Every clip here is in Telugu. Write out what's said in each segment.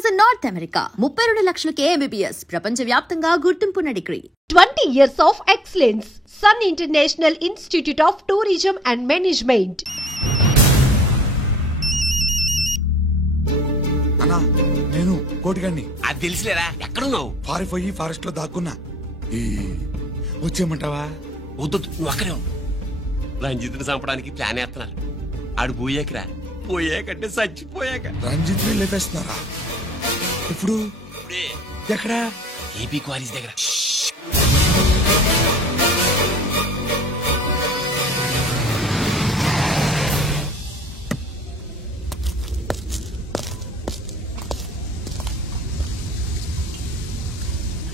years in North America. 32 లక్షలకే MBBS. ప్రపంచవ్యాప్తంగా గుర్తింపున్న degree. 20 years of excellence. Sun International Institute of Tourism and Management. అన్నా నేను కోటిగాన్ని. అది తెలుసులేరా, ఎక్కడున్నావు? పారిపోయి ఫారెస్ట్ లో దాక్కున్నా. వచ్చేయమంటావా? వద్దు, నువ్వు అక్కడే ఉన్నావు. రంజిత్ని చంపడానికి ప్లాన్ వేస్తున్నాను. ఆడు పోయాకరా, పోయాకంటే చచ్చిపోయాక. రంజిత్ ని లేపేస్తున్నారా? ఇప్పుడు ఎక్కడా? ఏపీ క్వారీస్ దగ్గర.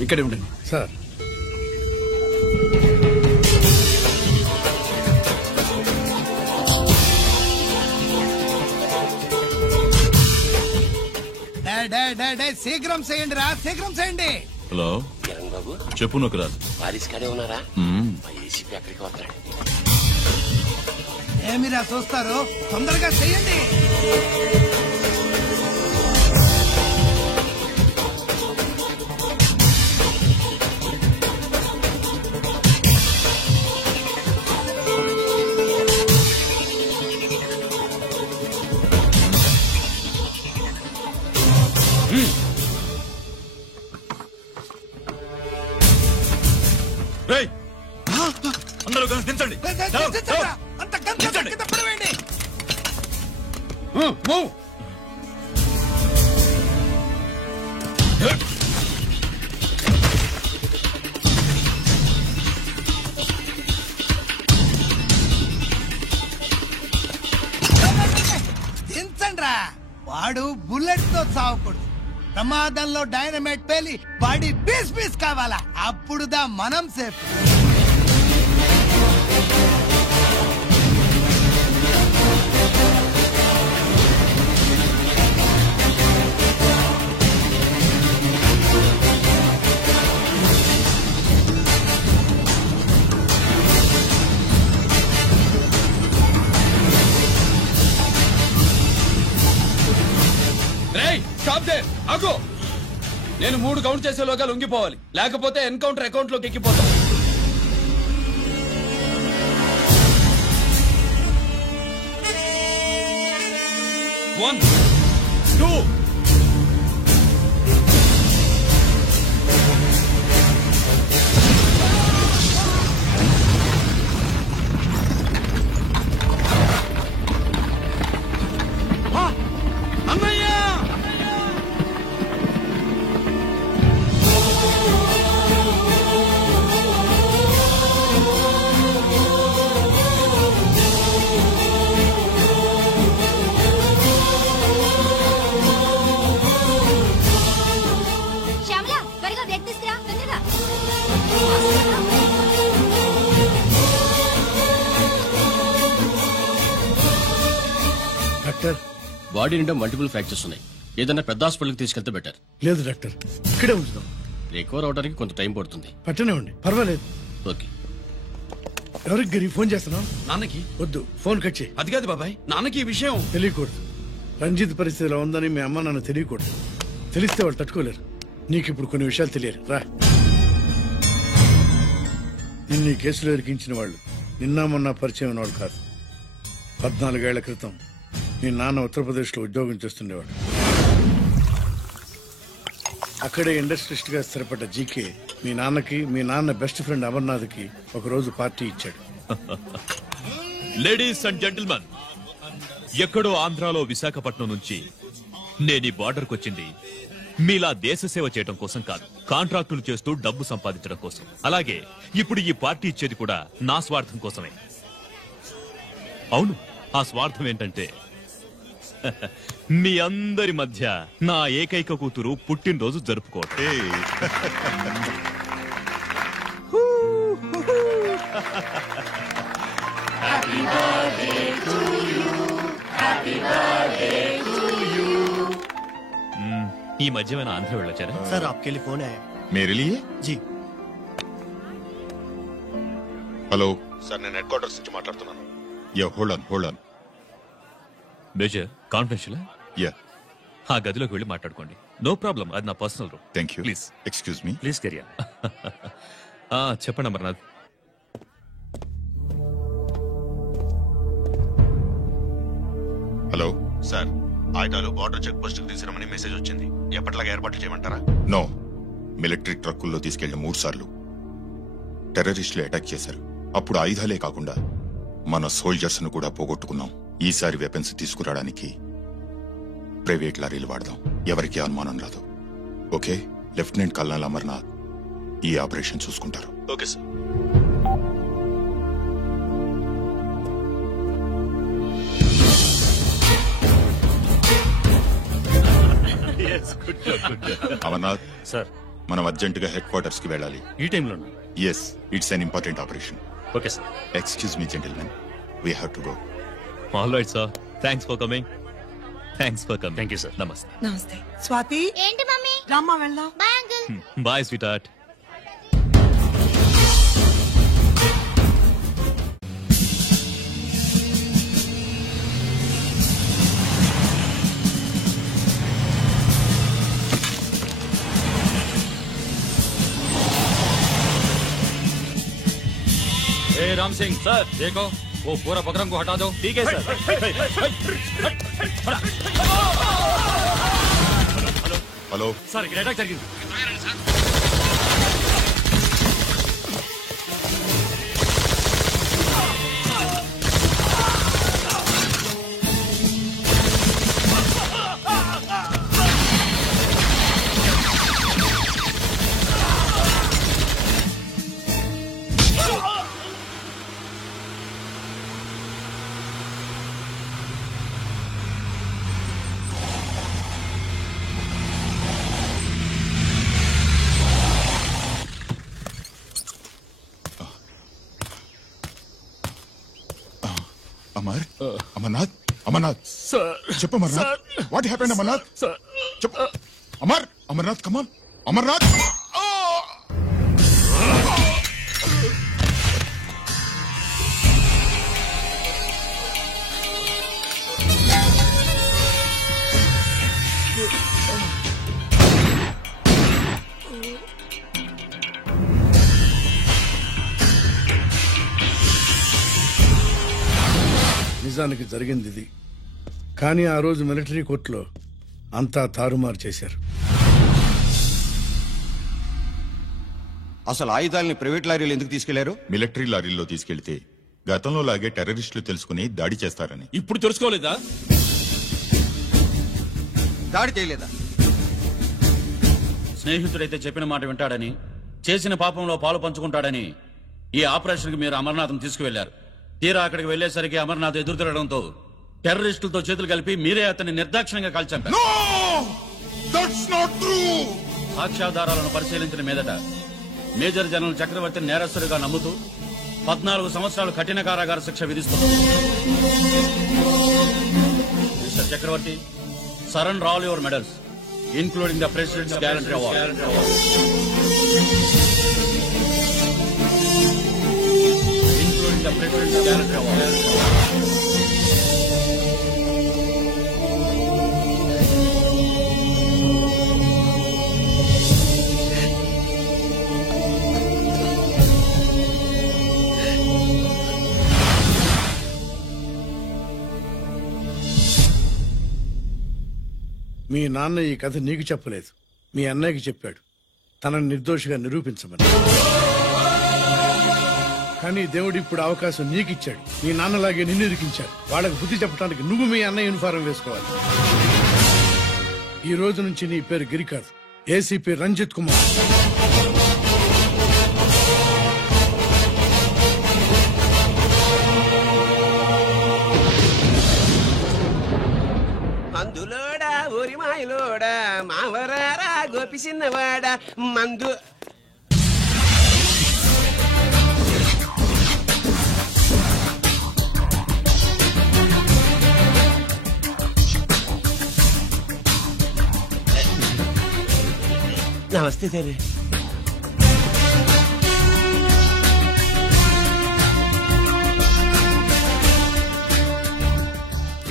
ఇక్కడే ఉండండి సార్. శీఘ్రం చేయండి రా, శీఘ్రం చేయండి. హలో కిరణ్ బాబు, చెప్పు. నొకరాదు వారిస్ కాడే ఉన్నారా? మా ఏసీపీ ఎక్కడికి వస్తున్నాడు. ఏమిరా చూస్తారు, తొందరగా చెయ్యండి. అందరూ దించండి. దించండ్రా. వాడు బుల్లెట్ తో చావకూడదు. ప్రమాదంలో డైనమైట్ పేలి బాడీ పీస్ పీస్ కావాలా, అప్పుడుదా మనం సేఫ్. నేను 3 కౌంట్ చేసేలోగా లొంగిపోవాలి, లేకపోతే ఎన్కౌంటర్ అకౌంట్ లోకి ఎక్కిపోతాం. 1 2 డాక్టర్, బాడీ నిండా మల్టిపుల్ ఫ్రాక్చర్స్ ఉన్నాయి. ఏదైనా పెద్ద హాస్పిటల్కి తీసుకెళ్తే బెటర్. లేదు డాక్టర్, ఇక్కడే ఉంచుదాం. రికవర్ అవడానికి కొంత టైం పడుతుంది. పట్టనివ్వండి, పర్వాలేదు. ఓకే. ఎవరికి గిరి ఫోన్ చేస్తున్నావు? నాన్నకి. వద్దు, ఫోన్ కట్ చేయి. అది కాదు బాబాయ్, నాన్నకి ఈ విషయం తెలియకూడదు. రంజిత్ పరిస్థితిలో ఉందని మీ అమ్మ నాన్న తెలియకూడదు. తెలిస్తే వాళ్ళు తట్టుకోలేరు. నీకు ఇప్పుడు కొన్ని విషయాలు తెలియాలి. రా. నిన్ను ఈ కేసులో ఇరికించిన వాళ్ళు నిన్న మొన్న పరిచయం ఉన్న వాళ్ళు కాదు. 14 ఏళ్ల క్రితం మీ నాన్న ఉత్తరప్రదేశ్లో ఉద్యోగం చేస్తుండేవాడు. అక్కడే ఇండస్ట్రియలిస్ట్ గా స్థిరపడ్డ జీకే మీ నాన్నకి, మీ నాన్న బెస్ట్ ఫ్రెండ్ అమర్నాథ్కి ఒకరోజు పార్టీ ఇచ్చాడు. లేడీస్ అండ్ జెంటిల్మెన్, ఎక్కడో ఆంధ్రాలో విశాఖపట్నం నుంచి నేను ఈ బార్డర్కి వచ్చింది మీలా దేశ సేవ చేయడం కోసం కాదు, కాంట్రాక్టులు చేస్తూ డబ్బు సంపాదించడం కోసం. అలాగే ఇప్పుడు ఈ పార్టీ ఇచ్చేది కూడా నా స్వార్థం కోసమే. అవును, ఆ స్వార్థం ఏంటంటే మీ అందరి మధ్య నా ఏకైక కూతురు పుట్టినరోజు జరుపుకోవటం. ఈ మధ్యమైన ఆంధ్ర వెళ్ళొచ్చారా? सर आपके लिए फोन आया। मेरे लिए? जी హలో సార్, నేను హెడ్ క్వార్టర్స్ నుంచి మాట్లాడుతున్నాను. Yeah, hold on. Major, confidential? Yeah, ఆ గదిలోకి వెళ్ళి మాట్లాడుకోండి. నో ప్రాబ్లం, అది నా personal room. Thank you. Please excuse me. Please కెరియా. చెప్పండి అమర్నాథ్. హలో సార్, ఆయుధాలు బార్డర్ చెక్ పోస్ట్ కు తీసుకురమని మెసేజ్ వచ్చింది. ఎప్పటిలాగా ఏర్పాట్లు చేయమంటారా? నో, మిలిటరీ ట్రక్కుల్లో తీసుకెళ్లిన 3 సార్లు టెర్రరిస్టులు అటాక్ చేశారు. అప్పుడు ఆయుధాలే కాకుండా మన సోల్జర్స్ ను కూడా పోగొట్టుకున్నాం. ఈసారి వెపన్స్ తీసుకురావడానికి ప్రైవేట్ లారీలు వాడదాం. ఎవరికి అనుమానం రాదు. ఓకే, లెఫ్టినెంట్ కల్నల్ అమర్నాథ్ ఈ ఆపరేషన్ చూసుకుంటారు. Okay sir. అమర్నాథ్ సార్, మనం అర్జెంటుగా హెడ్ క్వార్టర్స్ కి వెళ్ళాలి. ఈ టైంలో? Yes, it's an important operation. Okay sir. Excuse me gentlemen, we have to go. All right sir, thanks for coming. Thank you sir. నమస్తే. నమస్తే. స్వాతి, ఏంటి మమ్మీ? రామ్మా వెళ్దాం. Bye uncle. Bye sweetheart. Ram Singh sir, देखो वो पूरा बकरम को हटा दो. ठीक है सर. హలో सर, ఇక్కడ అటాక్ జరిగింది. అమర్నాథ్, అమర్నాథ్ చెప్పు. Amarnath, what happened? అమర్నాథ్ చెప్పు. అమర్నాథ్ కమాన్. అమర్నాథ్, నిజానికి జరిగింది ఇది. కానీ ఆ రోజు మిలిటరీ కోర్టులో అంతా తారుమారు చేశారు. అసలు ఆయుధాలని ప్రైవేట్ లారీలు ఎందుకు తీసుకెళ్లారు? మిలిటరీ లారీల్లో తీసుకెళ్తే గతంలో లాగే టెర్రరిస్టులు తెలుసుకుని దాడి చేస్తారని. ఇప్పుడు తెలుసుకోలేదా? దాడి చేయలేదా? స్నేహితుడైతే చెప్పిన మాట వింటాడని, చేసిన పాపంలో పాలు పంచుకుంటాడని ఈ ఆపరేషన్ కి మీరు అమర్నాథ్ను తీసుకువెళ్లారు. తీరా అక్కడికి వెళ్లేసరికి అమర్నాథ్ ఎదురు తిరగడంతో టెర్రరిస్టులతో చేతులు కలిపి మీరే అతన్ని నిర్దాక్షిణ్యంగా కాల్చంపారు. సాక్ష్యాధారాలను పరిశీలించిన మీదట మేజర్ జనరల్ చక్రవర్తిని నేరస్తుడిగా నమ్ముతూ 14 సంవత్సరాలు కఠిన కారాగార శిక్ష విధిస్తున్నారు. Mister Chakravarthy, surrender all your medals, including the President's Gallantry Award. Including the President's Gallantry Award. మీ నాన్న ఈ కథ నీకు చెప్పలేదు, మీ అన్నయ్యకి చెప్పాడు, తనని నిర్దోషిగా నిరూపించమని. కానీ దేవుడు ఇప్పుడు అవకాశం నీకిచ్చాడు. మీ నాన్నలాగే నిన్ను ఇరికించాడు. వాళ్ళకి బుద్ధి చెప్పడానికి నువ్వు మీ అన్నయ్య యూనిఫారం వేసుకోవాలి. ఈ రోజు నుంచి నీ పేరు గిరి కాదు, ఏసీపీ రంజిత్ కుమార్. మందులోడా ఊరి మాయలోడా మావరారా గోపి చిన్నవాడా మందు. నమస్తే సార్.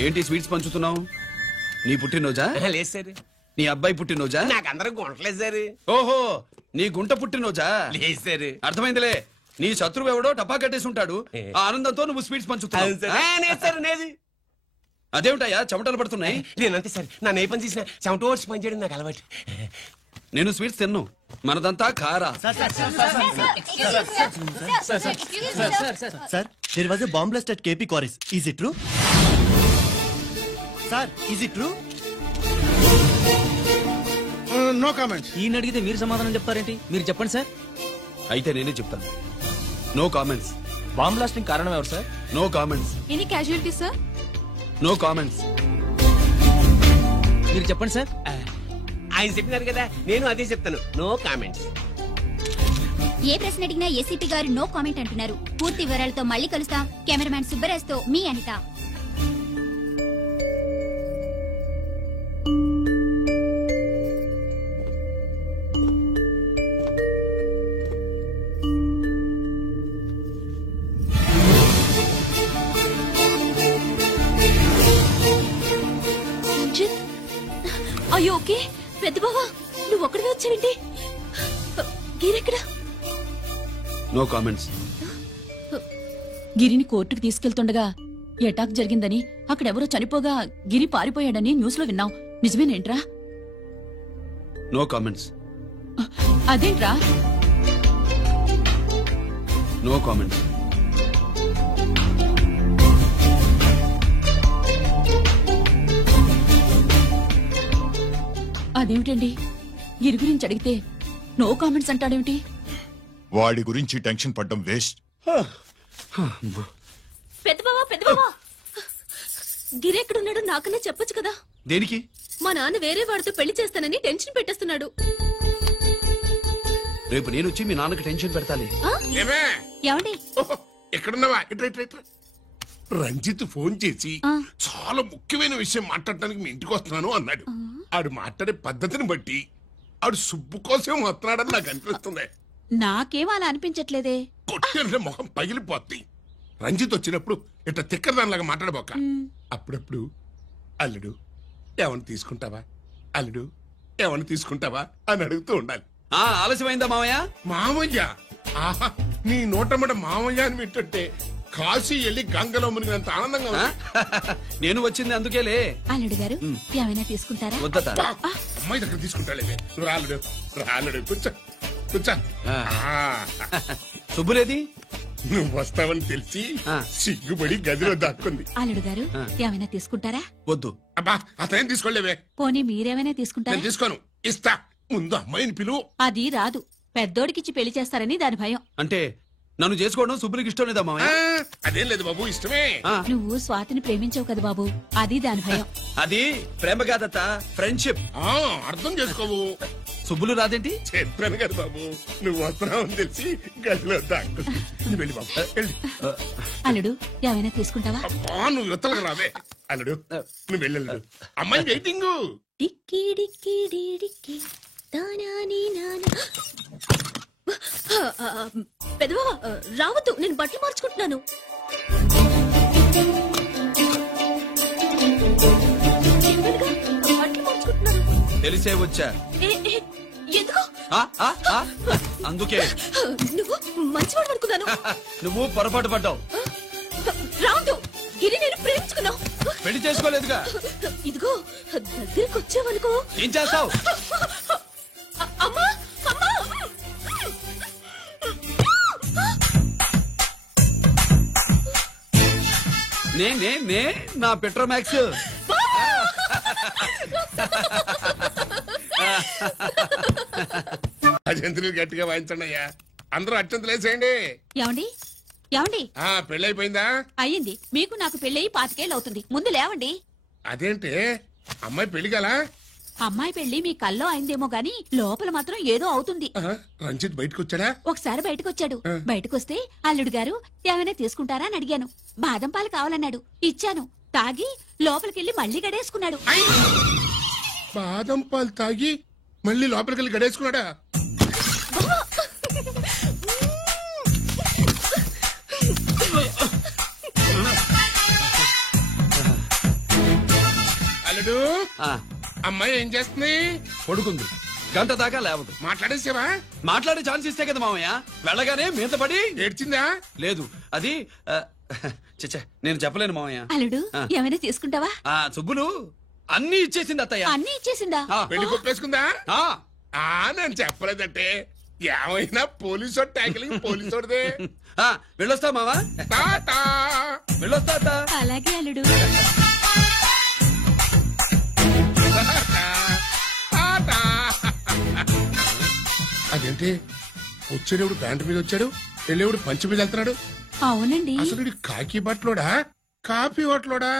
ఏంటి స్వీట్స్ పంచుతున్నావు? నీ పుట్టినరోజా? లేదు సార్. నీ అబ్బాయి పుట్టినరోజా? నాకు అందరూ గుంటలేదు సార్. ఓహో, నీ గుంట పుట్టినరోజా? లేదు సార్. అర్థమైందిలే. నీ శత్రువు ఎవడో టపా కట్టేసి ఉంటాడు. ఆ ఆనందంతో నువ్వు స్వీట్స్ పంచుతున్నావు. అదేమిటయ్యా చెమటలు పడుతున్నాయి? నేనంతే సార్, నా ఏ పని చేసిన చెమట ఓడ్చి పని చేయడం నాకు అలవాటు. నేను స్వీట్స్ తిన్ను, మనదంతా కారా. Sir, there was a bomb blast at KP Quarries. Is it true? Sir, is it true? No comments. ఈయన అడిగితే మీరు సమాధానం చెప్తారేంటి? మీరు చెప్పండి సార్. అయితే నేనే చెప్తాను. No comments. బాంబ్ బ్లాస్టింగ్ కారణం ఎవరు సార్? No comments. Any casualty sir? No comments. మీరు చెప్పండి సార్. ఆయన చెప్పినారు కదా, నేను అదే చెప్తాను. No comments. ఏ ప్రశ్న అడిగినా ఏసీపీ గారు నో కామెంట్ అంటున్నారు. పూర్తి వివరాలతో మళ్ళీ కలుస్తాం. కెమెరామ్యాన్ సుబ్బరాజ్ తో మీ అనిత. అయ్యో ఓకే. పెద్ద బావా, నువ్వు ఒక్కడివే వచ్చావేంటి? గిరెక్కడా? No comments. గిరిని కోర్టుకు తీసుకెళ్తుండగా అటాక్ జరిగిందని, అక్కడెవరో చనిపోగా గిరి పారిపోయాడని న్యూస్ లో విన్నాం. నిజమేనేంట్రా? No comments. అదేంట్రా? No comments. అదేమిటండి, గిరి గురించి అడిగితే నో కామెంట్స్ అంటాడేమిటి? వాడి గురించి టెన్షన్ పడ్డం వేస్ట్. పెద్ద బావా, గిరి ఎక్కడున్నాడో నాకన్నా చెప్పొచ్చు కదా. దేనికి? మా నాన్న వేరే వాడితో పెళ్లి చేస్తానని టెన్షన్ పెట్టేస్తున్నాడు. రేపు నేను వచ్చి మీ నాన్నకి టెన్షన్ పెడతాలి. ఏమండి? ఎక్కడున్నావా? రంజిత్ ఫోన్ చేసి చాలా ముఖ్యమైన విషయం మాట్లాడటానికి మీ ఇంటికి వస్తున్నాను అన్నాడు. ఆడు మాట్లాడే పద్ధతిని బట్టి ఆడు సుబ్బు కోసం వస్తున్నాడని నాకు అనిపిస్తుంది. నాకేం అలా అనిపించట్లేదే. కొట్టే మొహం పగిలిపోద్ది. రంజిత్ వచ్చినప్పుడు ఇట్లా తిక్కదానిలాగా మాట్లాడబోక. అప్పుడప్పుడు అల్లుడు ఏమన్నా తీసుకుంటావా, అల్లుడు ఏమన్నా తీసుకుంటావా అని అడుగుతూ ఉండాలి. ఆలస్యమైందా మామయ్య? మామయ్య? ఆహా, నీ నోటమ్మట మామయ్య అని వింటుంటే కాశీ వెళ్ళి గంగలో మునిగినంత ఆనందంగా. నేను వచ్చింది అందుకేలే. అల్లుడు గారు ఏమైనా తీసుకుంటారా? వద్దట. అమ్మాయి దగ్గర తీసుకుంటాలేవే. నువ్వు రాలుడు రాలుడు, కూర్చో కూర్చో. శుభ్రేది? నువ్వు వస్తావని తెలిసి సిగ్గుపడి గదిలో దాక్కుంది. అల్లుడు గారు ఏమైనా తీసుకుంటారా? వద్దు. అబ్బా, అతనేం తీసుకోలేవే. పోనీ మీరేమైనా తీసుకుంటారా? నేను తీసుకోను, ఇస్తా. ముందు అమ్మాయిని పిలువు. అది రాదు. పెద్దోడికిచ్చి పెళ్లి చేస్తారని దాని భయం. అంటే నన్ను చేసుకోవడం శుభ్రికి ఇష్టం లేదా మామయ్య? అదేం లేదు బాబు, ఇష్టమే. నువ్వు స్వాతిని ప్రేమించావు కదా బాబు, అది దాని భయం. అది ప్రేమ కాదత్త, ఫ్రెండ్షిప్. అర్థం చేసుకోవు. సుబ్బులు రాదేంటి? చెప్పాను కదా బాబు, నువ్వు వస్తున్నావని తెలిసి గదిలో దాక్కుంది. నువ్వు వెళ్ళి బాబు, వెళ్ళి. అల్లుడు ఏమైనా తీసుకుంటావా? నువ్వు యువతలకు రావే. అల్లుడు నువ్వు వెళ్ళి. అమ్మాయి వెయిటింగ్. పెద్దవా రావద్దు, నేను బట్టలు మార్చుకుంటున్నాను. తెలిసే వచ్చా. ఎందుకు? అందుకే. నువ్వు మంచివాడు అనుకున్నాను. నువ్వు పొరపాటు పడ్డావు. రావద్దు, గిరి నేను ప్రేమించుకున్నావు. పెళ్లి చేసుకోలేదుగా. ఇదిగో దగ్గరికి వచ్చావనుకో. ఏం చేస్తావు? అమ్మా అమ్మా. నే నా పెట్రోమాక్స్. అజంతులు గట్టిగా వాయించండి అయ్యా. అందరూ అత్యంతలు వేసేయండి. ఏమండి ఏమండి? పెళ్ళైపోయిందా? అయ్యింది. మీకు నాకు పెళ్ళయి 5 ఏళ్ళు అవుతుంది. ముందు లేవండి. అదేంటి అమ్మాయి పెళ్లి గల? అమ్మాయి పెళ్లి మీ కల్లో అయిందేమో గాని లోపల మాత్రం ఏదో అవుతుంది. రంజిత్ బయటకు వచ్చాడా? ఒకసారి బయటకు వచ్చాడు. బయటకొస్తే అల్లుడు గారు ఏమైనా తీసుకుంటారా అని అడిగాను. బాదం పాలు కావాలన్నాడు. ఇచ్చాను. తాగి లోపలికెళ్ళి మళ్ళీ గడేసుకున్నాడు. బాదం పాలు తాగి మళ్ళీ లోపలికెళ్ళి గడేసుకున్నాడా? అల్లుడు అల్లుడు అమ్మాయి ఏం చేస్తుంది? పడుకుంది, గంట దాకా లేవదు. మాట్లాడేసావా? మాట్లాడే ఛాన్స్ ఇస్తే కదా మామయ్య. వెళ్ళగానే మీద పడి ఏడ్చిందా? లేదు, అది చచ్చా నేను చెప్పలేను మామయ్య. అల్లుడు ఏమైనా తీసుకుంటావా? సుబ్బులు అన్ని ఇచ్చేసింది అత్తయ్య. అన్ని ఇచ్చేసిందా? పెళ్లి కొప్పేసుకుందా? నేను చెప్పలేదంటే ఏమైనా పోలీసు ట్యాకిలింగ్ పోలీసోడిదే. వెళ్ళొస్తా మావా. వెళ్ళొస్తా. అలాగే అల్లుడు. అదేంటి వచ్చేటప్పుడు ప్యాంటు మీద వచ్చాడు, వెళ్ళేవాడు పంచి మీద వెళ్తున్నాడు? అవునండి. అసలు కాకి బట్టలోడా కాపీ బట్టలోడా?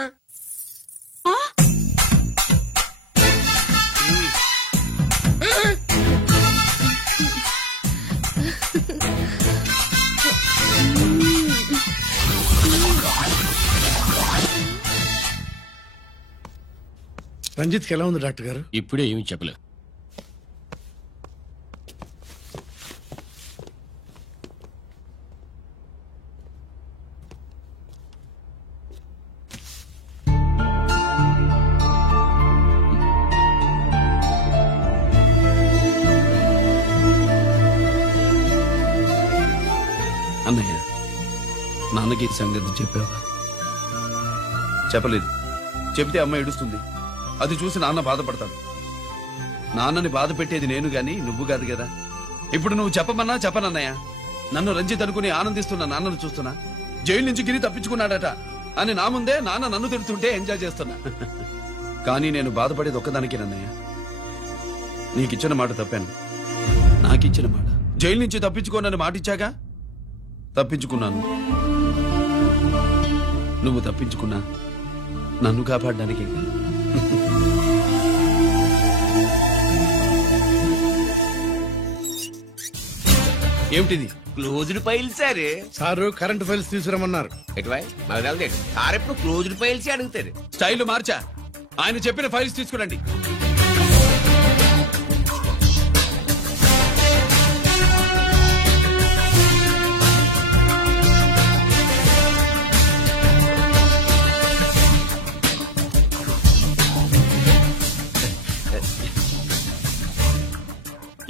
రంజిత్కి ఎలా ఉంది డాక్టర్ గారు? ఇప్పుడే ఏమి చెప్పలేదు. అన్నయ్య, నాన్నకి సంగతి చెప్పావా? చెప్పలేదు. చెప్తే అమ్మ ఏడుస్తుంది. అది చూసి నాన్న బాధపడతాడు. నాన్నని బాధ పెట్టేది నేను గాని నువ్వు కాదు కదా. ఇప్పుడు నువ్వు చెప్పమన్నా చెప్పనన్నయ్య. నన్ను రంజిత్ అనుకుని ఆనందిస్తున్న నాన్నను చూస్తున్నా. జైలు నుంచి గిరి తప్పించుకున్నాడట అని నా ముందే నాన్న నన్ను తిడుతుంటే ఎంజాయ్ చేస్తున్నా. కానీ నేను బాధపడేది ఒక్కదానికేనన్నయ్య. నీకిచ్చిన మాట తప్పాను. నాకిచ్చిన మాట జైలు నుంచి తప్పించుకోనని మాటిచ్చాగా తప్పించుకున్నాను. నువ్వు తప్పించుకున్నా నన్ను కాపాడడానికి. ఏమిటిది? Closed file sir. Sir current files తీసుకురమ్మన్నారు. సార్ ఎప్పుడు క్లోజ్డ్ ఫైల్స్ అడుగుతారు. స్టైల్ మార్చా. ఆయన చెప్పిన ఫైల్స్ తీసుకురండి.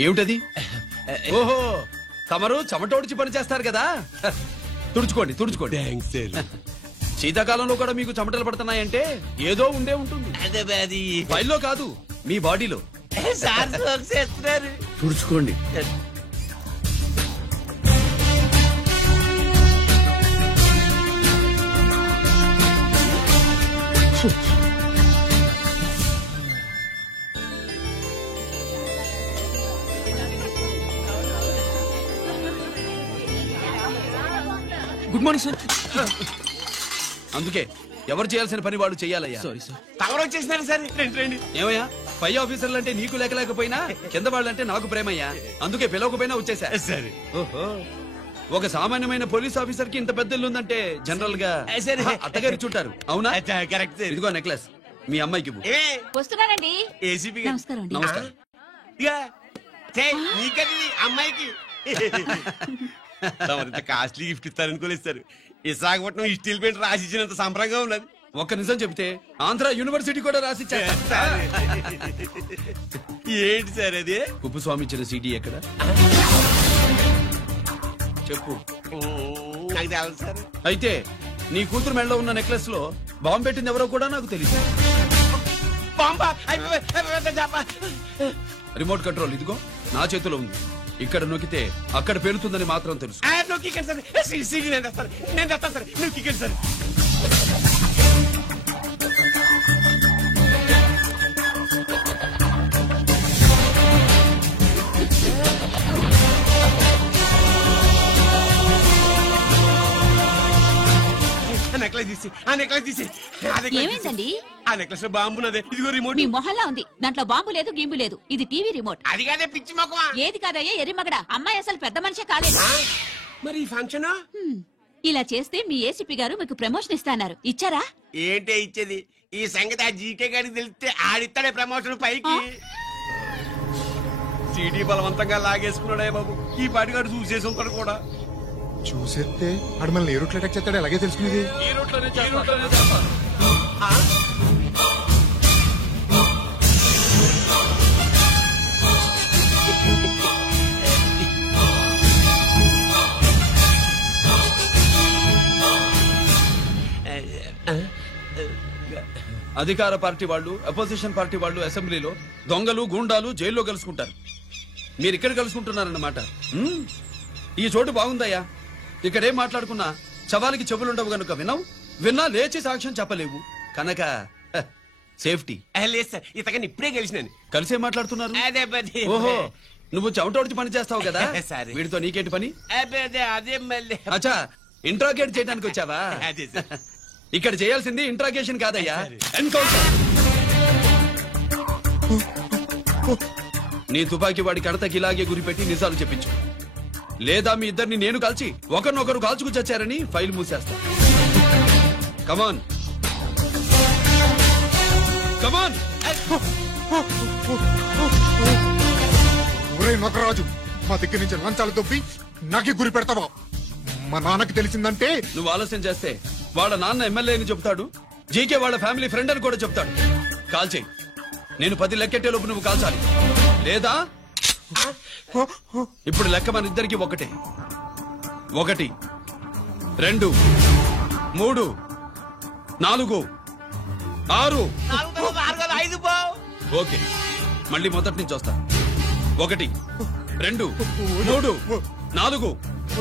ఏమిటది? ఓహో, తమరు చెమటోడిచి పని చేస్తారు కదా. తుడుచుకోండి తుడుచుకోండి. శీతాకాలంలో కూడా మీకు చెమటలు పడుతున్నాయంటే ఏదో ఉండే ఉంటుంది. ఫైల్లో కాదు, మీ బాడీలో. తుడుచుకోండి. Good morning sir. అందుకే ఎవరు చేయాల్సిన పని వాళ్ళు చెయ్యాలయ్యా. Sorry sir. కవర్ వచ్చేసినారు సార్. రండి. ఏమయ్యా, పై ఆఫీసర్లు అంటే నీకు లేకపోయినా కింద వాళ్ళంటే నాకు ప్రేమయ్యా. అందుకే పిలవకపోయినా వచ్చేసా. సరే. ఓహో, ఒక సామాన్యమైన పోలీస్ ఆఫీసర్ కి ఇంత పెద్ద ఇల్లు ఉందంటే జనరల్ గా అత్తగారు చుట్టారు. అవునా? కరెక్ట్. ఇదిగో నెక్లెస్ మీ అమ్మాయికి. వస్తున్నానండి. ఏసీపీ నమస్కారం అండి. నమస్కారం. నీకండి అమ్మాయికి కాస్ట్లీ గిఫ్ట్ ఇస్తారనుకోలేదు సార్. విశాఖపట్నం స్టీల్ పెయింట్ రాసిచ్చినంత సంబరంగా ఉన్నది. ఒక్క నిజం చెబితే ఆంధ్ర యూనివర్సిటీ కూడా రాసిచ్చారు. ఏంటి సార్ అది? కుప్పస్వామి ఇచ్చిన సీటీ ఎక్కడ చెప్పు. నాకు తెలుసు సార్. అయితే నీ కూతురు మెడలో ఉన్న నెక్లెస్ లో బాంబు పెట్టింది ఎవరో కూడా నాకు తెలియదు. రిమోట్ కంట్రోల్ ఇదిగో నా చేతిలో ఉంది. ఇక్కడ నొక్కితే అక్కడ పేలుతుందని మాత్రం తెలుసు. ఏమైందండి? ఆ నెక్లెస్ లో బాంబు ఉన్నదే. ఇదిగో రిమోట్. మీ మొహల్లా ఉంది. దాంట్లో బాంబు లేదు, గింబు లేదు. ఇది టీవీ రిమోట్. అది కాదే పిచ్చి మొక్కవా. ఏది కాదయ్యా ఎర్రి మగడా. అమ్మాయి అసలు పెద్ద మనిషే కాలేదు. మరి ఈ ఫంక్షన్ ఇలా చేస్తే మీ ఏసీపీ గారు మీకు ప్రమోషన్ ఇస్తాన్నారు. ఇచ్చారా? ఏంటే ఇచ్చేది? ఈ సంగతి ఆ జీకే గారికి తెలిస్తే ఆడిస్తాడే ప్రమోషన్ పైకి. సీడీ బలవంతంగా లాగేసుకున్నాడే బాబు. ఈ పాటిగాడు చూసేసి ఉంటాడు కూడా. చూసేస్తే ఆడు మనల్ని ఏ రూట్లో అటాక్ చేస్తాడు ఎలాగే తెలుసుకునేది? ఈ రూట్లోనే చేస్తా. అధికార పార్టీ వాళ్ళు, అపోజిషన్ పార్టీ వాళ్ళు అసెంబ్లీలో, దొంగలు గూండాలు జైల్లో కలుసుకుంటారు. మీరు ఇక్కడ కలుసుకుంటున్నారన్నమాట. ఈ చోటు బాగుందయ్యా. ఇక్కడేం మాట్లాడుకున్నా శవానికి చెవులుండవు గనుక విన్నా లేచి సాక్ష్యం చెప్పలేవు కనుక సేఫ్టీ. లేదు సార్, ఇతగాని ఇప్పుడే కలిసినాను. కలిసే మాట్లాడుతున్నారు. అదే ఓహో, నువ్వు చెమటోడిచి పని చేస్తావు కదా. సరే. వీడితో నీకేంటి పని? అదే మళ్ళీ అచ్చా, ఇంట్రాగేట్ చేయడానికి వచ్చావా? అదే సార్. ఇక్కడ చేయాల్సింది ఇంట్రాగేషన్ కాదయ్యా, ఎన్కౌంటర్. నీ తుపాకీ వాడి కడతకి ఇలాగే గురిపెట్టి నిజాలు చెప్పించు, లేదా మీ ఇద్దరిని నేను కాల్చి ఒకరినొకరు కాల్చుకు చచ్చారని ఫైల్ మూసేస్తా. కమాన్ కమాన్. ఒరే నొకరాజు, మా దగ్గర నుంచి లంచాలు దొబ్బి నాకే గురి పెడతావా? మా నాన్నకి తెలిసిందంటే నువ్వు ఆలస్యం చేస్తే వాళ్ళ నాన్న ఎమ్మెల్యే అని చెప్తాడు, జీకే వాళ్ళ ఫ్యామిలీ ఫ్రెండ్ అని కూడా చెప్తాడు. కాల్ చేయి. నేను 10 లెక్కెట్టే లోపు నువ్వు కాల్చాలి, లేదా ఇప్పుడు లెక్క మన ఇద్దరికి ఒకటే. 1 2 3 4 6. ఓకే, మళ్ళీ మొదటి నుంచి వస్తా. 1 2 3 4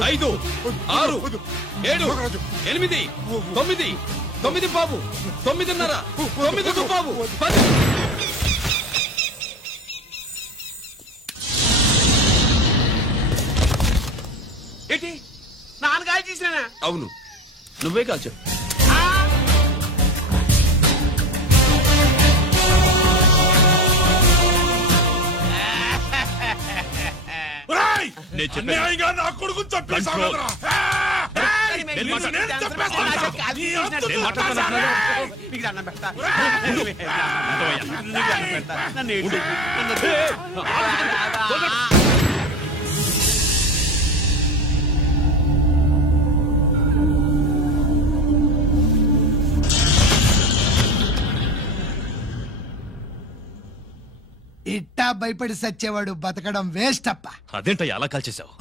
5 6 7 8 9 9 పావు 9:30 9 పావు 10. ఏంటి నాన్నగారు చేసినా? అవును, నువ్వే కాల్చావు. అన్యాయంగా నా కొడుకు చంపేశావు. ఇట్టా భయపడి సచ్చేవాడు బతకడం వేస్ట్ అప్ప. అదేంటయ్యా అలా కాల్చేశావు?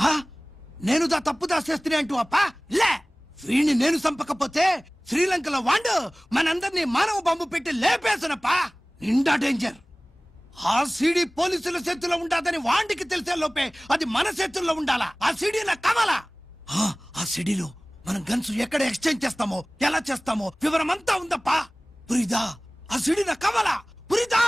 నేను దా తప్పు దాచేస్తున్నా అంటూ అప్ప లే. వీణ్ణి నేను చంపకపోతే శ్రీలంకలో వాండు మనందరినీ మానవ బాంబు పెట్టి లేపేసనప్పా. నిండా డేంజర్. ఆ సీడీ పోలీసుల చేతుల్లో ఉండాదని వాండికి తెలిసే లోపే అది మన చేతుల్లో ఉండాలా. ఆ సీడీ నాకు కావాలా. ఆ సీడీలో మనం గన్స్ ఎక్కడ ఎక్స్చేంజ్ చేస్తామో, ఎలా చేస్తామో వివరం అంతా ఉందప్పా. పురిదా, ఆ సీడీ నాకు కావాలా. పురిదా.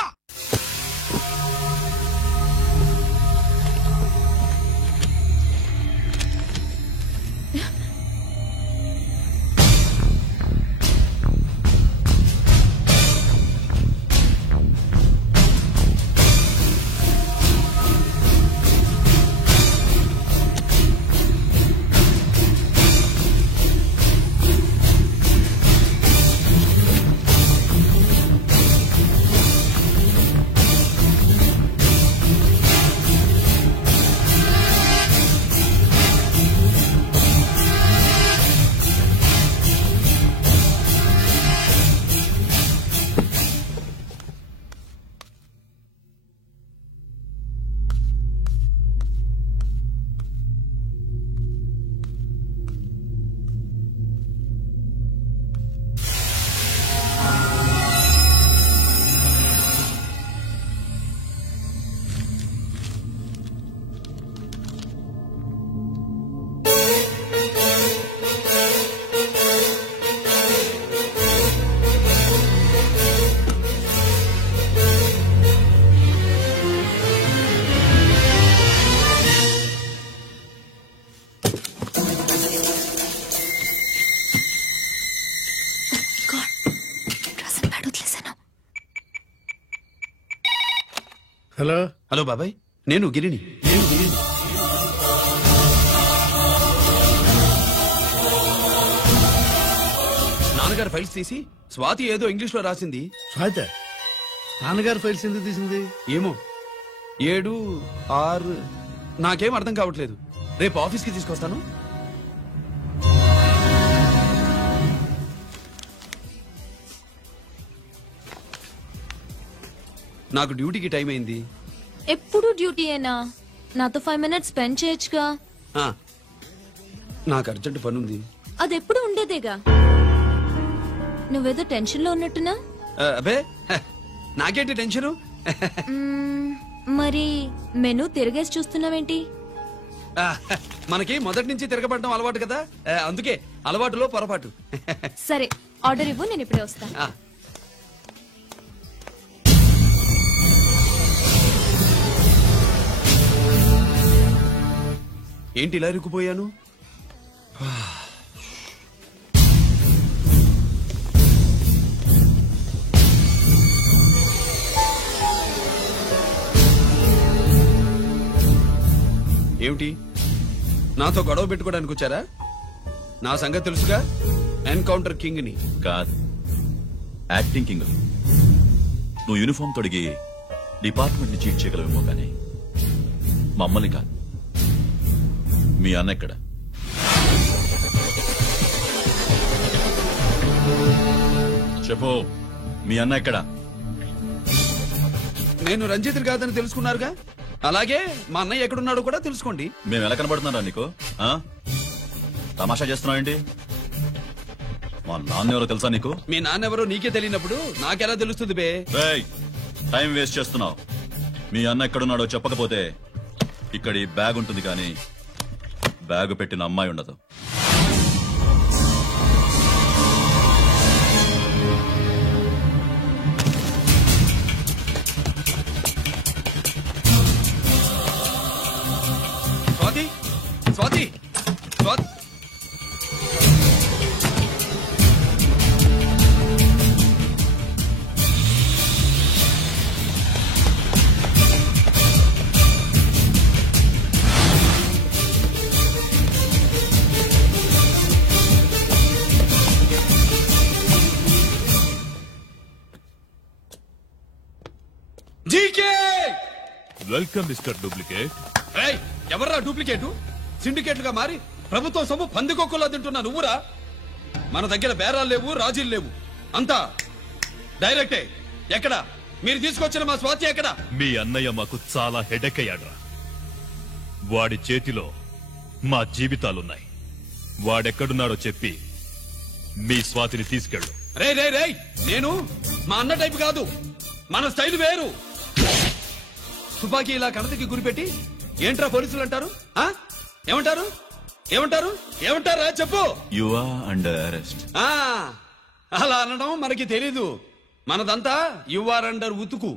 హలో హలో బాబాయ్, నేను గిరిని. నాన్నగారు ఫైల్స్ తీసి స్వాతి ఏదో ఇంగ్లీష్ లో రాసింది. స్వాతి నాన్నగారు ఫైల్స్ ఎందుకు తీసింది? ఏమో 7 6 నాకేం అర్థం కావట్లేదు. రేపు ఆఫీస్కి తీసుకొస్తాను. నాకు డ్యూటీకి టైం అయింది. ఎప్పుడు డ్యూటీయేనా? నాతో 5 minutes స్పెండ్ చేయొచ్చుగా. నాకు అర్జెంట్ పని ఉంది. అదెప్పుడు ఉండేదేగా. నువ్వేదో టెన్షన్ లో ఉన్నట్టున్నా. అబే నాకేంటి టెన్షను? మరి మెను తిరగేసి చూస్తున్నావేంటి? మనకి మొదటి నుంచి తిరగబడడం అలవాటు కదా, అందుకే అలవాటులో పొరపాటు. సరే ఆర్డర్ ఇవ్వు, నేను ఇప్పుడే వస్తా. ఏంటి ఇలా ఇరుక్కుపోయాను? ఏమిటి, నాతో గొడవ పెట్టుకోవడానికి వచ్చారా? నా సంగతి తెలుసుగా, ఎన్కౌంటర్ కింగ్ ని. కాదు, యాక్టింగ్ కింగ్. నువ్వు యూనిఫామ్ తొడిగి డిపార్ట్మెంట్ ని చీట్ చేయగలవేమో కానీ మమ్మల్ని కాదు. మీ అన్న ఎక్కడ? చెప్పు, మీ అన్న ఎక్కడ? నేను రంజిత్ కాదని తెలుసుకున్నారుగా, అలాగే మా అన్నయ్య ఎక్కడున్నాడో కూడా తెలుసుకోండి. మేము ఎలా కనబడుతున్నారా నీకు? తమాషా చేస్తున్నావేంటి? మా నాన్న ఎవరో తెలుసా నీకు? మీ నాన్నెవరో నీకే తెలియనప్పుడు నాకెలా తెలుస్తుంది బే? టైం వేస్ట్ చేస్తున్నావు. మీ అన్న ఎక్కడున్నాడో చెప్పకపోతే ఇక్కడ ఈ బ్యాగ్ ఉంటుంది కానీ బ్యాగ్ పెట్టిన అమ్మాయి ఉండదు. Swathi, Swathi, Swathi. Welcome mister duplicate. ఎవర్రా డూప్లికేటు? సిండికేట్లుగా మారి ప్రభుత్వం సొమ్ము పందికొక్కులా తింటున్నా నువ్వురా? మన దగ్గర బేరాలు లేవు, రాజీలు లేవు, అంతా డైరెక్టే. ఎక్కడ మీరు తీసుకొచ్చిన మా స్వాతి ఎక్కడ? మీ అన్నయ్య మాకు చాలా హెడెక్ అయ్యాడ్రా. వాడి చేతిలో మా జీవితాలున్నాయి. వాడెక్కడున్నాడో చెప్పి మీ స్వాతిని తీసుకెళ్ళు. రే రే రే, నేను మా అన్న టైపు కాదు, మన స్టైల్ వేరు. తుపాకీ ఇలా కణతకి గురిపెట్టి ఏంట్రా పోలీసులు అంటారు? ఏమంటారు? ఏమంటారు? ఏమంటారా చెప్పు. You are under arrest. అలా అనడం మనకి తెలీదు. మనదంతా యు ఆర్ అండర్ ఉతుకు.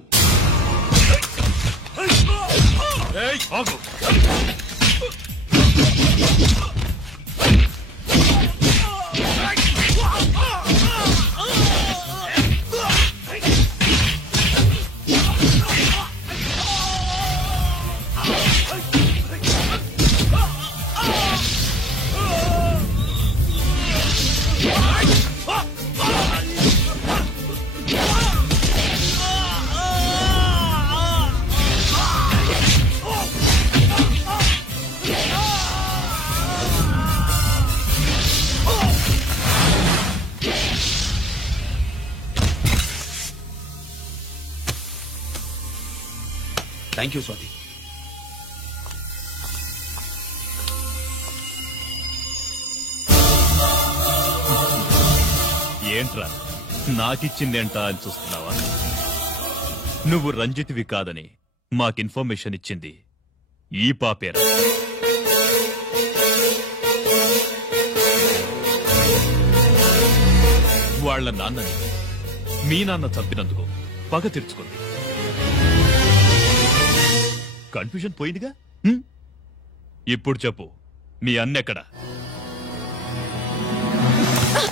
Thank you Swathi. ఏంట్రా నాకిచ్చిందేంట అని చూస్తున్నావా? నువ్వు రంజిత్వి కాదని మాకు ఇన్ఫర్మేషన్ ఇచ్చింది ఈ పాపేరా. వాళ్ల నాన్నని మీ నాన్న చంపినందుకు పగ తీర్చుకుంది. కన్ఫ్యూజన్ పోయిందిగా. ఇప్పుడు చెప్పు, మీ అన్నెక్కడ?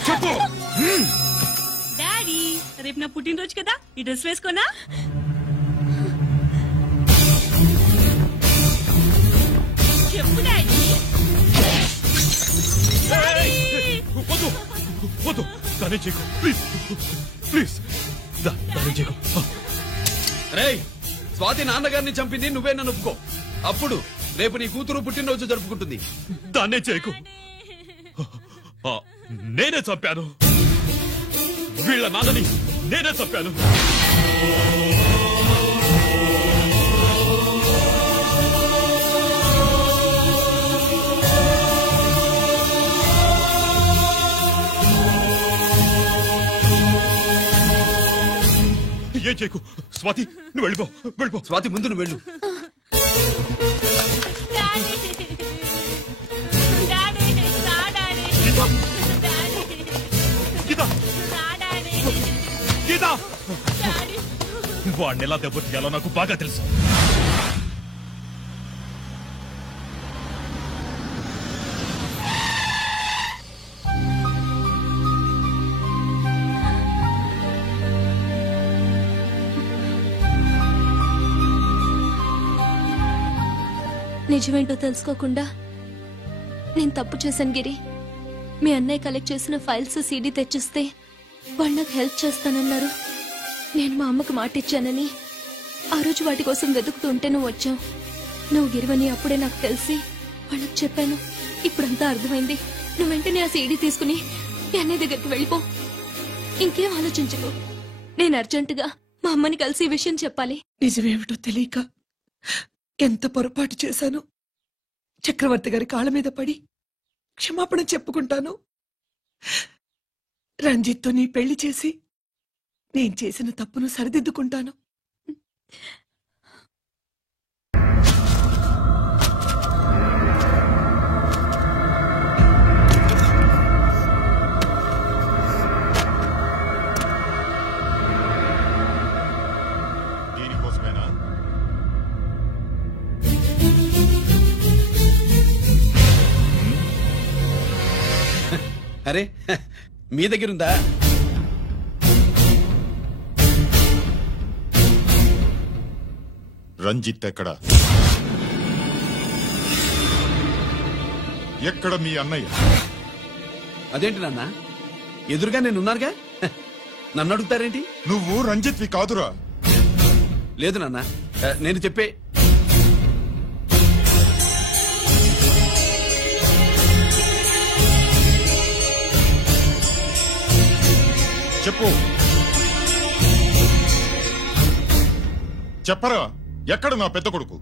చెప్పు. డాడీ, రేపు నా పుట్టినరోజు కదా, ఈ డ్రెస్ వేసుకోనా? చెప్పు డాడీ. వద్దు వద్దు, దాని చేయకు ప్లీజ్ ప్లీజ్, దాని చేయకు. రేయ్, స్వాతి నాన్నగారిని చంపింది నువ్వే నన్ను ఒప్పుకో. అప్పుడు రేపు నీ కూతురు పుట్టినరోజు జరుపుకుంటుంది. దాన్నే చేయకు. నేనే చంపాను, వీళ్ళ నాన్నని నేనే చంపాను. నువ్వేం చేయకు. స్వాతి నువ్వు వెళ్ళిపో, వెళ్ళిపో. స్వాతి ముందు నువ్వు వెళ్ళు. వాడిని ఎలా దెబ్బతీయాలో నాకు బాగా తెలుసు. నిజమేంటో తెలుసుకోకుండా నేను తప్పు చేశాను గిరి. మీ అన్నయ్య కలెక్ట్ చేసిన ఫైల్స్ సీడీ తెచ్చిస్తే వాళ్ళు నాకు హెల్ప్ చేస్తానన్నారు. నేను మా అమ్మకు మాట ఇచ్చానని ఆ రోజు వాటి కోసం వెతుకుతుంటే నువ్వు వచ్చావు. నువ్వు గిరివని అప్పుడే నాకు తెలిసి వాళ్ళకి చెప్పాను. ఇప్పుడంతా అర్థమైంది. నువ్వు వెంటనే ఆ సీడీ తీసుకుని మీ అన్నయ్య దగ్గరికి వెళ్ళిపో. ఇంకేం ఆలోచించకు. నేను అర్జెంటుగా మా అమ్మని కలిసి ఈ విషయం చెప్పాలి. నిజమేమిటో తెలియక ఎంత పొరపాటు చేశాను. చక్రవర్తి గారి కాళ్ళ మీద పడి క్షమాపణ చెప్పుకుంటాను. రంజిత్తో నీ పెళ్లి చేసి నేను చేసిన తప్పును సరిదిద్దుకుంటాను. దీనికోసమేనా? అరే మీ దగ్గరుందా? రంజిత్ ఎక్కడ? ఎక్కడ మీ అన్నయ్య? అదేంటి నాన్న, ఎదురుగా నేనున్నారుగా, నన్ను అడుగుతారేంటి? నువ్వు రంజిత్వి కాదురా. లేదు నాన్న, నేను చెప్పే. చెప్పు, చెప్పరా, ఎక్కడ నా పెద్ద కొడుకు?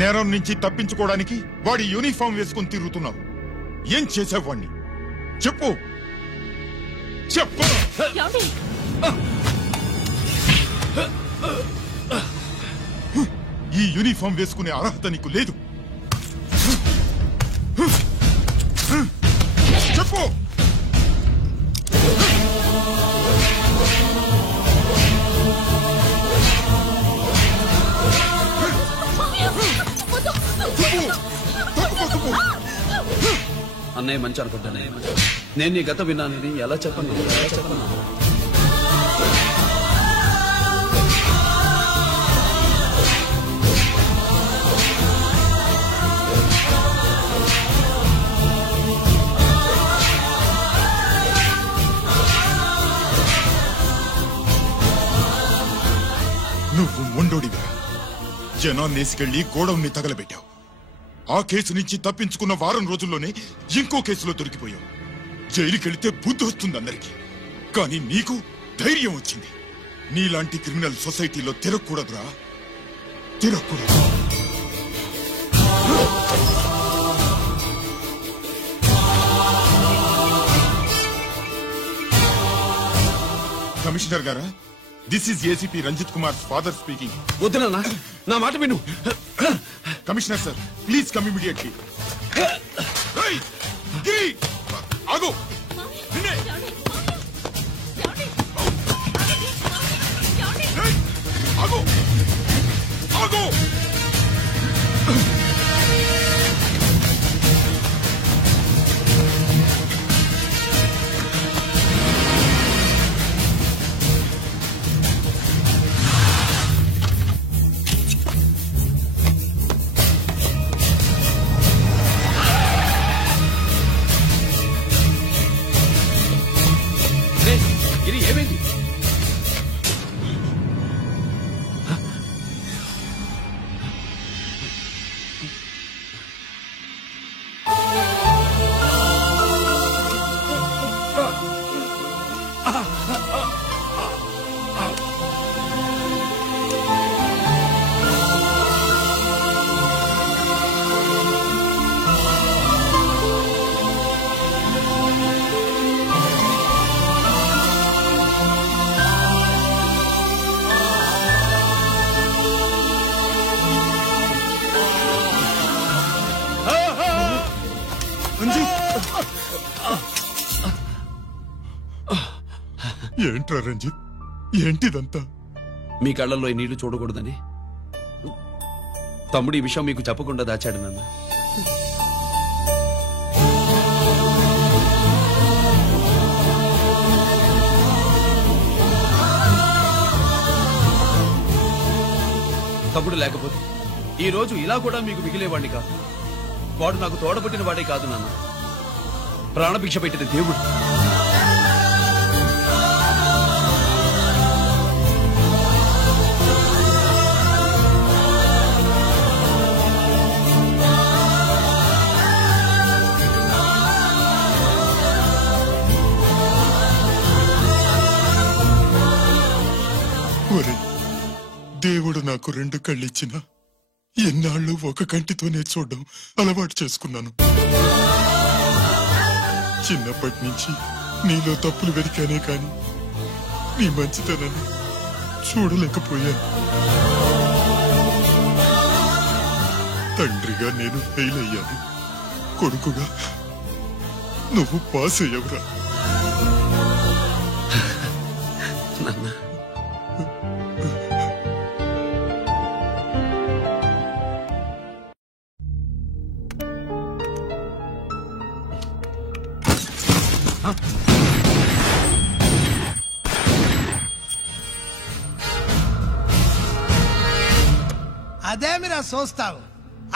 నేరం నుంచి తప్పించుకోవడానికి వాడి యూనిఫామ్ వేసుకుని తిరుగుతున్నావు. ఏం చేసావు వాణ్ణి? చెప్పు, చెప్పు. ఈ యూనిఫామ్ వేసుకునే అర్హత నీకు లేదు. చెప్పు. అన్నయ్య మంచి అనుకుంటానే. నేను నీ గత విన్నానని ఎలా చెప్పను? నువ్వు మొండోడిగా జనాన్నేసుకెళ్లి గోడౌన్ని తగలబెట్టావు. ఆ కేసు నుంచి తప్పించుకున్న వారం రోజుల్లోనే ఇంకో కేసులో దొరికిపోయావు. జైలుకెళ్తే బుద్ధి వస్తుంది అందరికీ, కానీ నీకు ధైర్యం వచ్చింది. నీలాంటి క్రిమినల్ సొసైటీలో తిరగకూడదురా, తిరగకూడదు. కమిషనర్ గారా, this is ACP Ranjith Kumar father speaking. వద్దునా, నా మాట విను. Commissioner sir, please come immediately. ఆగు. ఆగు. ఆగు. ఏంట్రా రంజిత్, ఏంటిదంతా? మీ కళ్ళల్లో ఈ నీళ్లు చూడకూడదని తమ్ముడు ఈ విషయం మీకు చెప్పకుండా దాచాడు నాన్న. తమ్ముడు లేకపోతే ఈ రోజు ఇలా కూడా మీకు మిగిలేవాడిని కాదు. వాడు నాకు తోడబుట్టిన వాడే కాదు నాన్న, ప్రాణభిక్ష పెట్టిన దేవుడు. ఒరే, దేవుడు నాకు 2 కళ్ళిచ్చిన ఎన్నాళ్ళు ఒక కంటితోనే చూడడం అలవాటు చేసుకున్నాను. చిన్నప్పటి నుంచి నీలో తప్పులు వెతికానే కాని నీ మంచితనాన్ని చూడలేకపోయాను. తండ్రిగా నేను ఫెయిల్ అయ్యాను, కొడుకుగా నువ్వు పాస్ అయ్యవురా. అదేమిరా చూస్తావు?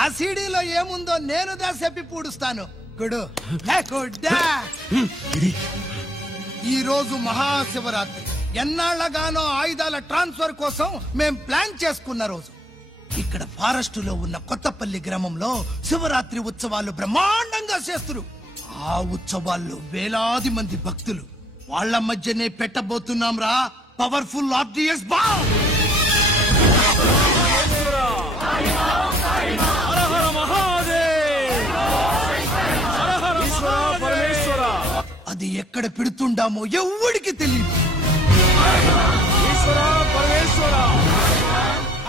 ఆ సీడీలో ఏముందో నేను చెప్పి పూడుస్తాను. గుడు గుడ్డా, ఈ రోజు మహాశివరాత్రి. ఎన్నాళ్లగానో ఆయుధాల ట్రాన్స్ఫర్ కోసం మేం ప్లాన్ చేసుకున్న రోజు. ఇక్కడ ఫారెస్ట్ లో ఉన్న కొత్తపల్లి గ్రామంలో శివరాత్రి ఉత్సవాలు బ్రహ్మాండంగా చేస్తున్నారు. ఆ ఉత్సవాల్లో వేలాది మంది భక్తులు. వాళ్ళ మధ్యనే పెట్టబోతున్నాం రా పవర్ఫుల్ ఆర్డిఎస్ బాంబ్. అది ఎక్కడ పెడుతుండామో ఎవడికి తెలియదు.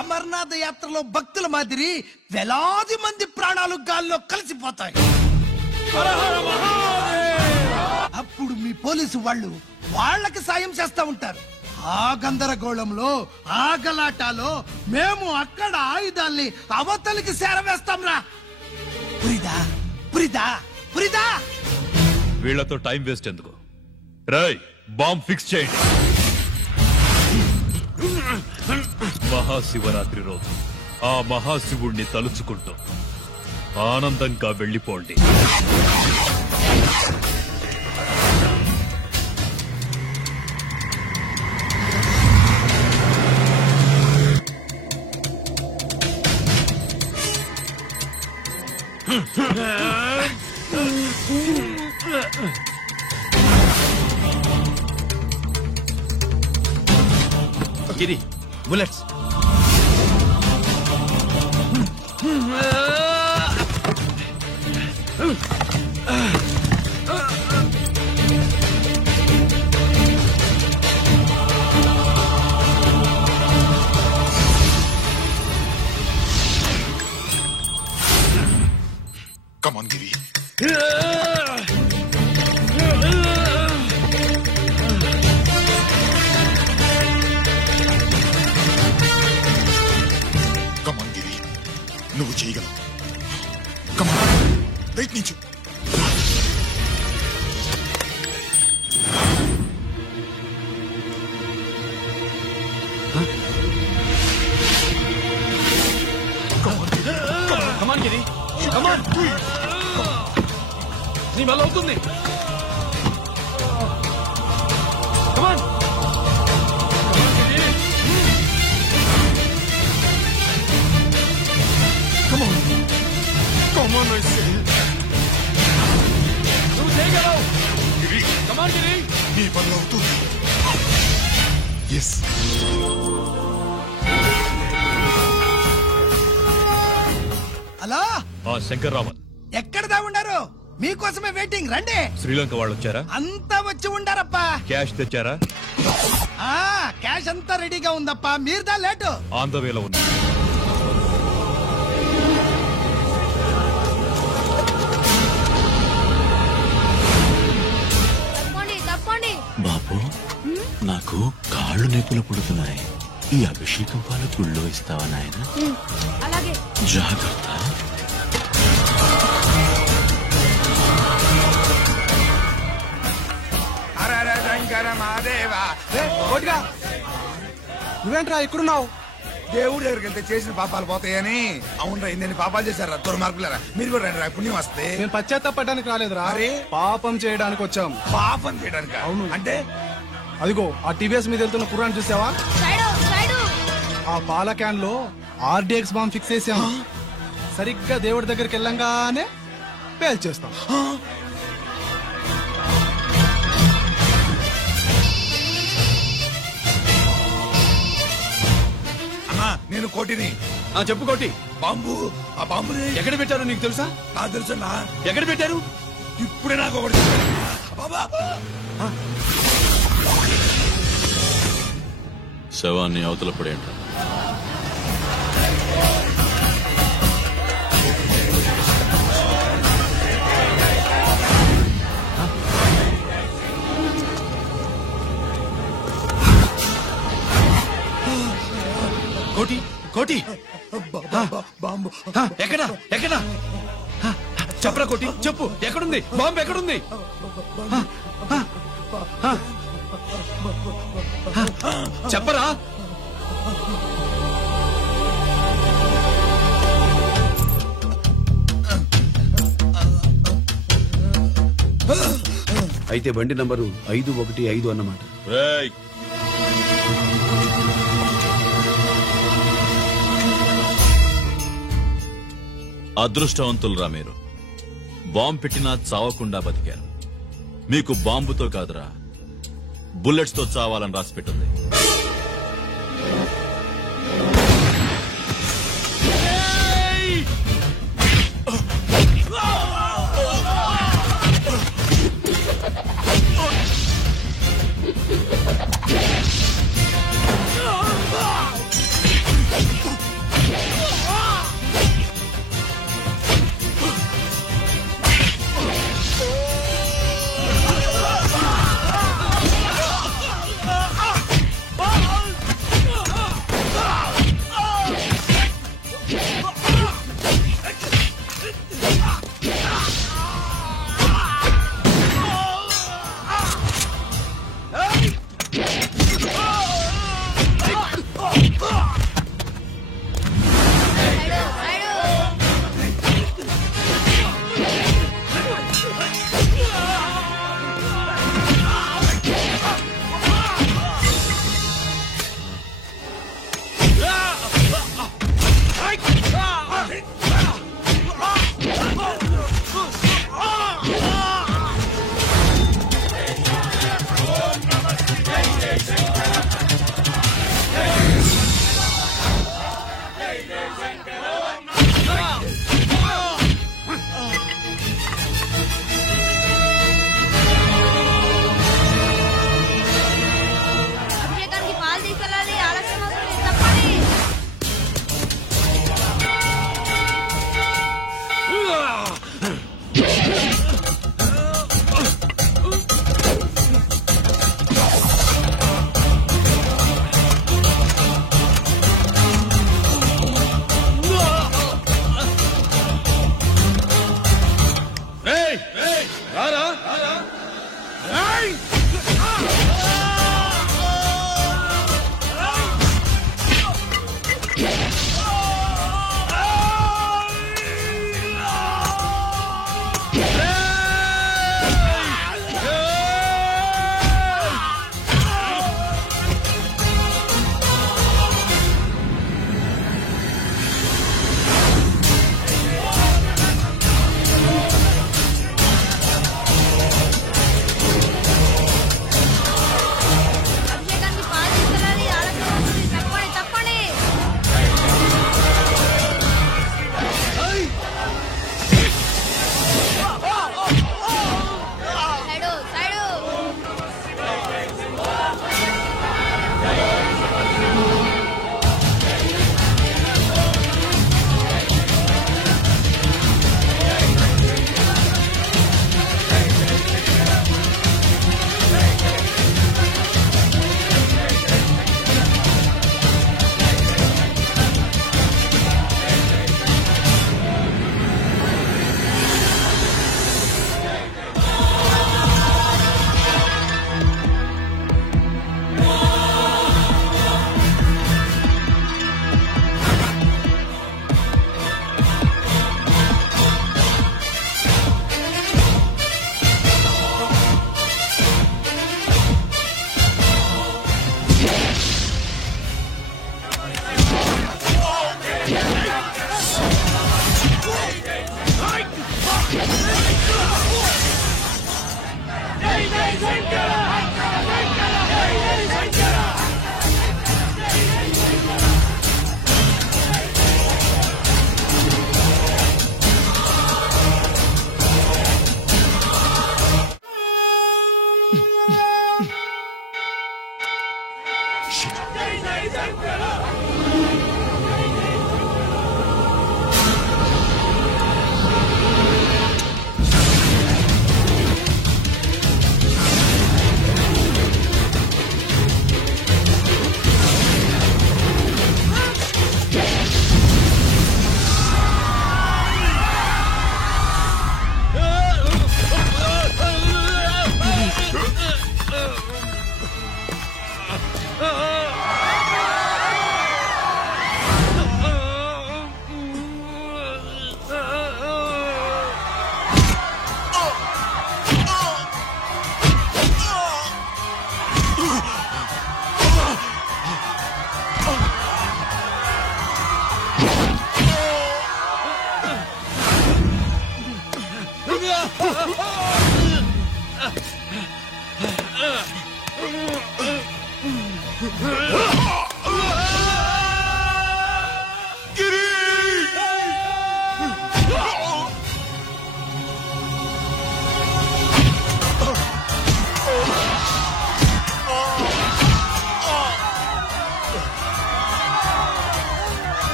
అమర్నాథ్ యాత్రలో భక్తుల మాదిరి వేలాది మంది ప్రాణాలు గాల్లో కలిసిపోతాయి. అప్పుడు మీ పోలీసు వాళ్ళు వాళ్ళకి సాయం చేస్తా ఉంటారు. ఆ గందరగోళంలో, ఆ గలాటాలో మేము అక్కడ ఆయుధాల్ని అవతలికి చేరవేస్తాం రా. పురిదా పురిదా పురిదా. వీళ్లతో టైం వేస్ట్ ఎందుకు? రై, బాంబ్ ఫిక్స్ చేయండి. మహాశివరాత్రి రోజు ఆ మహాశివుణ్ణి తలుచుకుంటూ ఆనందంగా వెళ్ళిపోండి. గిరి, bullets. Come on, Giri. Come on, Giri. నువ్వు చేయగలవు. Come on. ప్రయత్నించు. Come on, Giri. Come on. నీ వల్ల అవుతుంది. Come on. Come on. Come on, I say. నువ్వు చేయగలవు. గిరి. Come on, Giri. నీ వల్ల అవుతుంది. Yes. హలో, ఆ శంకర్రామన్ ఎక్కడ దాగుండారు? మీకోసమే వెయిటింగ్. రండి. శ్రీలంక వాళ్ళు వచ్చారా? అంతా వచ్చి ఉండారప్పా. క్యాష్ తెచ్చారా? క్యాష్ అంతా రెడీగా ఉందప్పా. మీరుదా లేటు. ఆన్ ద వేలో ఉంది. తప్పండి తప్పండి. బాబు బాబు నాకు కాళ్ళు నొప్పులు పుడుతున్నాయి. ఈ అభిషేకం పాలు గుళ్ళో ఇస్తావా నాయన? అలాగే. జాగ్రత్త. నువ్వేంట్రా ఇక్కడున్నావు? దేవుడు దగ్గరికి వెళ్తే చేసిన పాపాలు పోతాయని. అవునరా, ఇన్ని పాపాలు చేశారా దుర్మార్గులారా. మీరు కూడా రండి రా, పుణ్యం వస్తే. నేను పశ్చాత్తాపడడానికి రాలేదురా, పాపం చేయడానికి వచ్చాం. పాపం చేయడానికి? అవును. అంటే అదిగో ఆ టీవీఎస్ మీద వెళ్తున్న కుర్రాన్ని చూసావా? ఆ పాల క్యాన్ లో ఆర్డీఎక్స్ బాంబ్ ఫిక్స్ చేసాం. సరిగ్గా దేవుడి దగ్గరికి వెళ్ళంగానే పేల్చేస్తాం. నేను కోటిని. చెప్పు కోటి. బాంబు, ఆ బాంబు ఎక్కడ పెట్టారు నీకు తెలుసా? నాకు తెలుసన్నా. ఎక్కడ పెట్టారు? ఇప్పుడే నాకు ఒకటి బాబా. శవాన్ని అవతల పడేంట. కోటి కోటి బాంబు ఎక్కడా ఎక్కడా చెప్పరా కోటి, చెప్పు. ఎక్కడుంది బాంబు? ఎక్కడుంది? చెప్పరా. అయితే బండి నంబరు 515 అన్నమాట. అదృష్టవంతులరా మీరు. బాంబు పెట్టినా చావకుండా బతికారు. మీకు బాంబుతో కాదురా, బుల్లెట్స్ తో చావాలని రాసి పెట్టింది.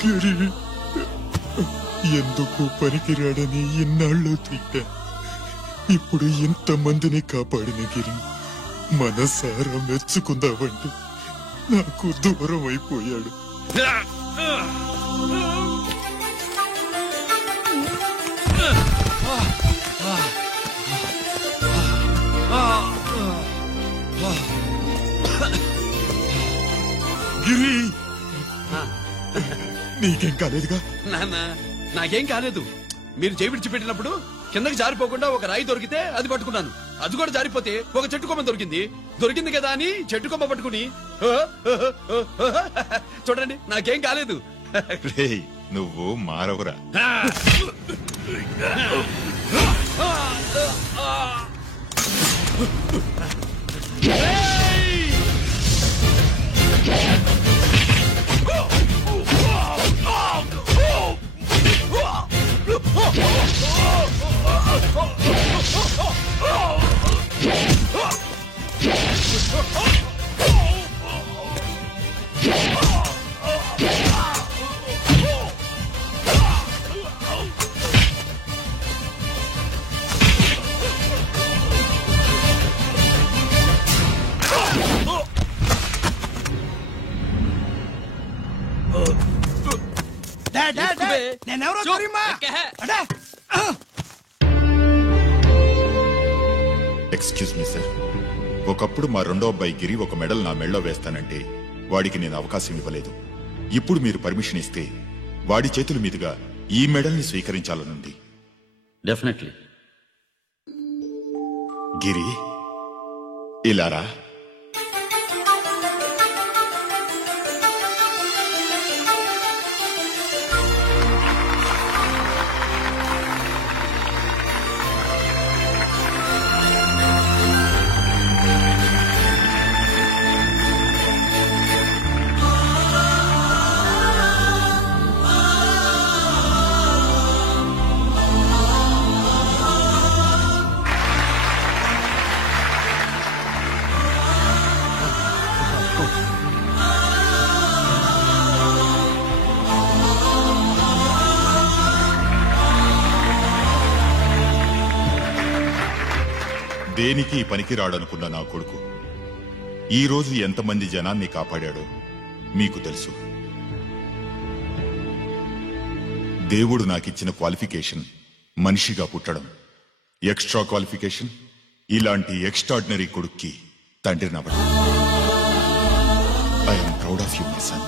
గిరి ఎందుకు పనికిరాడని ఇన్నాళ్ళు తిట్టా. ఇప్పుడు ఇంతమందిని కాపాడిన గిరి మనసారా మెచ్చుకుందామంటే నాకు దూరం అయిపోయాడు. గిరి నీకేం కాలేదుగా? నాన్న నాకేం కాలేదు. మీరు చేయి విడిచిపెట్టినప్పుడు కిందకి జారిపోకుండా ఒక రాయి దొరికితే అది పట్టుకున్నాను. అది కూడా జారిపోతే ఒక చెట్టు కొమ్మ దొరికింది కదా అని చెట్టు కొమ్మ పట్టుకుని చూడండి నాకేం కాలేదు. నువ్వు మారవురా. నేనెవరో తెలియమా? ఎక్స్క్యూజ్ మీ సార్, ఒకప్పుడు మా రెండో అబ్బాయి గిరి ఒక మెడల్ నా మెడలో వేస్తానంటే వాడికి నేను అవకాశం ఇవ్వలేదు. ఇప్పుడు మీరు పర్మిషన్ ఇస్తే వాడి చేతుల మీదుగా ఈ మెడల్ని స్వీకరించాలనుంది. డెఫినెట్లీ. గిరి ఇలారా. దేనికి పనికిరాడనుకున్న నా కొడుకు ఈ రోజు ఎంతమంది జనాన్ని కాపాడాడో మీకు తెలుసు. దేవుడు నాకిచ్చిన క్వాలిఫికేషన్ మనిషిగా పుట్టడం, ఎక్స్ట్రా క్వాలిఫికేషన్ ఇలాంటి ఎక్స్ట్రాడినరీ కొడుక్కి తండ్రినవ్వడం. I am proud of you my sun.